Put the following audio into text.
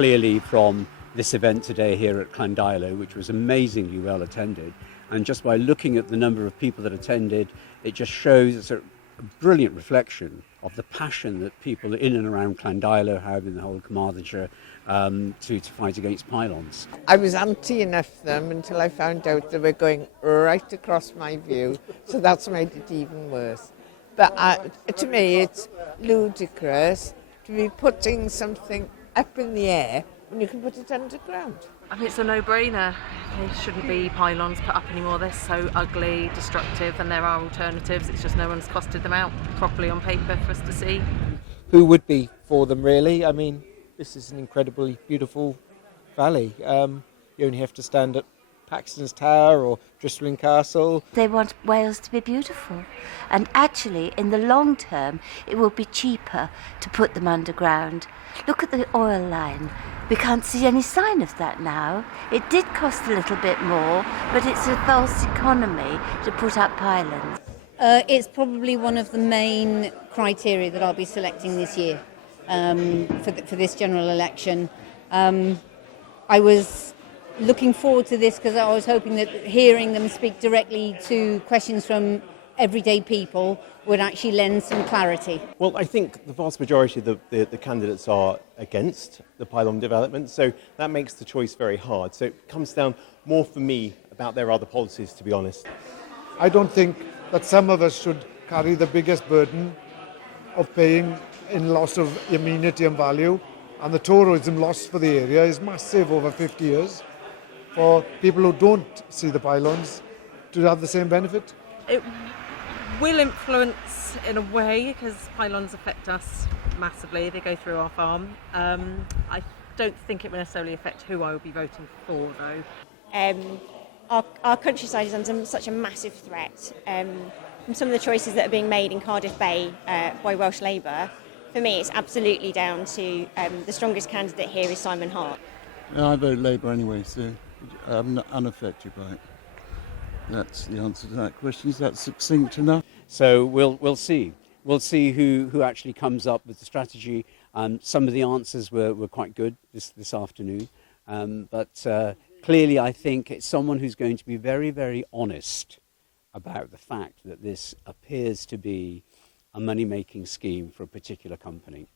clearly from this event today here at Llandeilo, which was amazingly well attended. And just by looking at the number of people that attended, it just shows it's a brilliant reflection of the passion that people in and around Llandeilo have in the whole Carmarthenshire to fight against pylons. I was anti enough of them until I found out they were going right across my view, so that's made it even worse. But to me, it's ludicrous to be putting something up in the air when you can put it underground. I think it's a no-brainer. There shouldn't be pylons put up anymore. They're so ugly, destructive, and there are alternatives. It's just no one's costed them out properly on paper for us to see. Who would be for them, really? I mean, this is an incredibly beautiful valley. You only have to stand at Paxton's Tower or Dristling Castle. They want Wales to be beautiful, and actually in the long term it will be cheaper to put them underground. Look at the oil line. We can't see any sign of that now. It did cost a little bit more, but it's a false economy to put up pylons. It's probably one of the main criteria that I'll be selecting this year for this general election. I was looking forward to this because I was hoping that hearing them speak directly to questions from everyday people would actually lend some clarity. Well, I think the vast majority of the candidates are against the pylon development, so that makes the choice very hard. So it comes down more for me about their other policies, to be honest. I don't think that some of us should carry the biggest burden of paying in loss of amenity and value, and the tourism loss for the area is massive over 50 years for people who don't see the pylons to have the same benefit. It will influence in a way because pylons affect us massively. They go through our farm. I don't think it will necessarily affect who I will be voting for, though. Our countryside is under such a massive threat from some of the choices that are being made in Cardiff Bay by Welsh Labour. For me, it's absolutely down to the strongest candidate here is Simon Hart. I vote Labour anyway, so I'm not unaffected by it. That's the answer to that question. Is that succinct enough? So we'll see. We'll see who actually comes up with the strategy. Some of the answers were quite good this afternoon, but clearly I think it's someone who's going to be very, very honest about the fact that this appears to be a money-making scheme for a particular company.